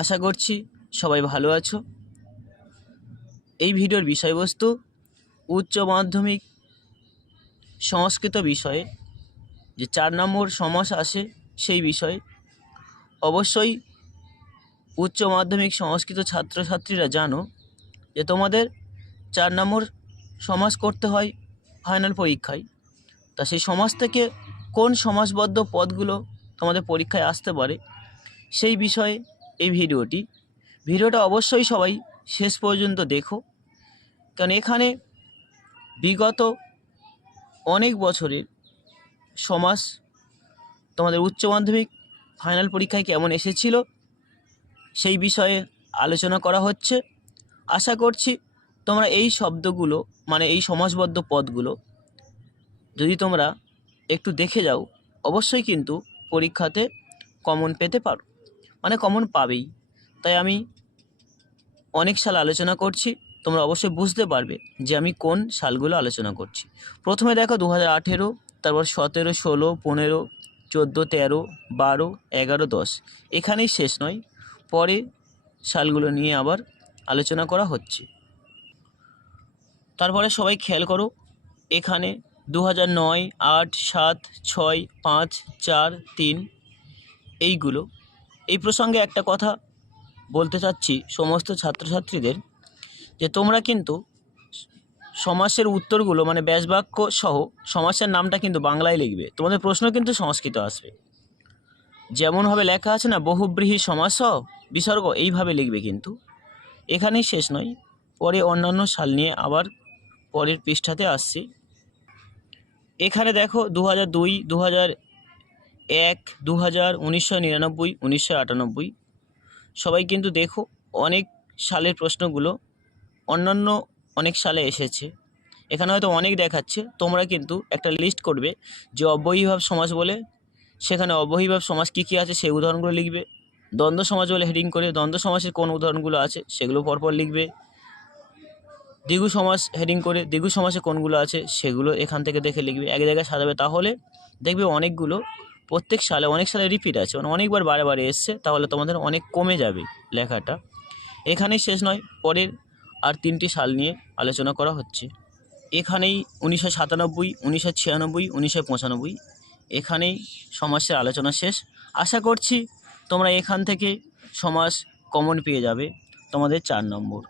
আশা করছি সবাই ভালো আছো। এই ভিডিওর বিষয়বস্তু উচ্চ মাধ্যমিক সংস্কৃত বিষয়ে যে চার নম্বর সমাস আসে সেই বিষয়ে অবশ্যই উচ্চ মাধ্যমিক সংস্কৃত ছাত্রছাত্রীরা জানো যে তোমাদের চার নম্বর সমাস করতে হয় ফাইনাল পরীক্ষায়। তা সেই সমাজ থেকে কোন সমাজবদ্ধ পদগুলো তোমাদের পরীক্ষায় আসতে পারে সেই বিষয়ে এই ভিডিওটি। ভিডিওটা অবশ্যই সবাই শেষ পর্যন্ত দেখো। কারণ এখানে বিগত অনেক বছরের সমাজ, তোমাদের উচ্চ মাধ্যমিক, ফাইনাল পরীক্ষায় কেমন এসেছিল সেই বিষয়ে আলোচনা করা হচ্ছে। আশা করছি তোমরা এই শব্দগুলো মানে এই সমাজবদ্ধ পদগুলো যদি তোমরা একটু দেখে যাও, অবশ্যই কিন্তু পরীক্ষাতে কমন পেতে পারো। মানে কমন পাবেই। তাই আমি অনেক সাল আলোচনা করছি, তোমরা অবশ্যই বুঝতে পারবে যে আমি কোন সালগুলো আলোচনা করছি। প্রথমে দেখো দু হাজার আঠেরো, তারপর সতেরো, ষোলো, পনেরো, চোদ্দ, তেরো, বারো, এগারো, দশ। এখানেই শেষ নয়, পরে সালগুলো নিয়ে আবার আলোচনা করা হচ্ছে। তারপরে সবাই খেয়াল করো, এখানে দু হাজার নয়, আট, সাত, ছয়, পাঁচ, চার, তিন, এইগুলো এই প্রসঙ্গে একটা কথা বলতে চাচ্ছি সমস্ত ছাত্রছাত্রীদের, যে তোমরা কিন্তু সমাসের উত্তরগুলো মানে ব্যাসবাক্য সহ সমাসের নামটা কিন্তু বাংলায় লিখবে। তোমাদের প্রশ্ন কিন্তু সংস্কৃত আসবে। যেমনভাবে লেখা আছে না, বহুব্রীহি সমাস, বিসর্গ, এইভাবে লিখবে কিন্তু। এখানেই শেষ নয়, পরে অন্যান্য সাল নিয়ে আবার পরের পৃষ্ঠাতে আসছি। এখানে দেখো দু হাজার দুই দু হাজার এক দু হাজার উনিশশো নিরানব্বই, উনিশশো আটানব্বই। সবাই কিন্তু দেখো অনেক সালের প্রশ্নগুলো, অন্যান্য অনেক সালে এসেছে। এখানে হয়তো অনেক দেখাচ্ছে, তোমরা কিন্তু একটা লিস্ট করবে যে অব্যয়ীভাব সমাজ বলে, সেখানে অব্যয়ীভাব সমাজ কী কী আছে সেই উদাহরণগুলো লিখবে। দ্বন্দ্ব সমাজ বলে হেডিং করে, দ্বন্দ্ব সমাজের কোন উদাহরণগুলো আছে সেগুলো পরপর লিখবে। দ্বিগু সমাজ হেডিং করে দ্বিগু সমাজে কোনগুলো আছে সেগুলো এখান থেকে দেখে লিখবে। এক জায়গায় সাজাবে। তাহলে দেখবে অনেকগুলো প্রত্যেক সালে অনেক সালে রিপিট আছে। মানে অনেকবার বারে বারে এসছে, তাহলে তোমাদের অনেক কমে যাবে লেখাটা। এখানেই শেষ নয়, পরের আর তিনটি সাল নিয়ে আলোচনা করা হচ্ছে। এখানেই উনিশশো সাতানব্বই, উনিশশো ছিয়ানব্বই, উনিশশো পঁচানব্বই, এখানেই সমাজের আলোচনা শেষ। আশা করছি তোমরা এখান থেকে সমাজ কমন পেয়ে যাবে। তোমাদের চার নম্বর।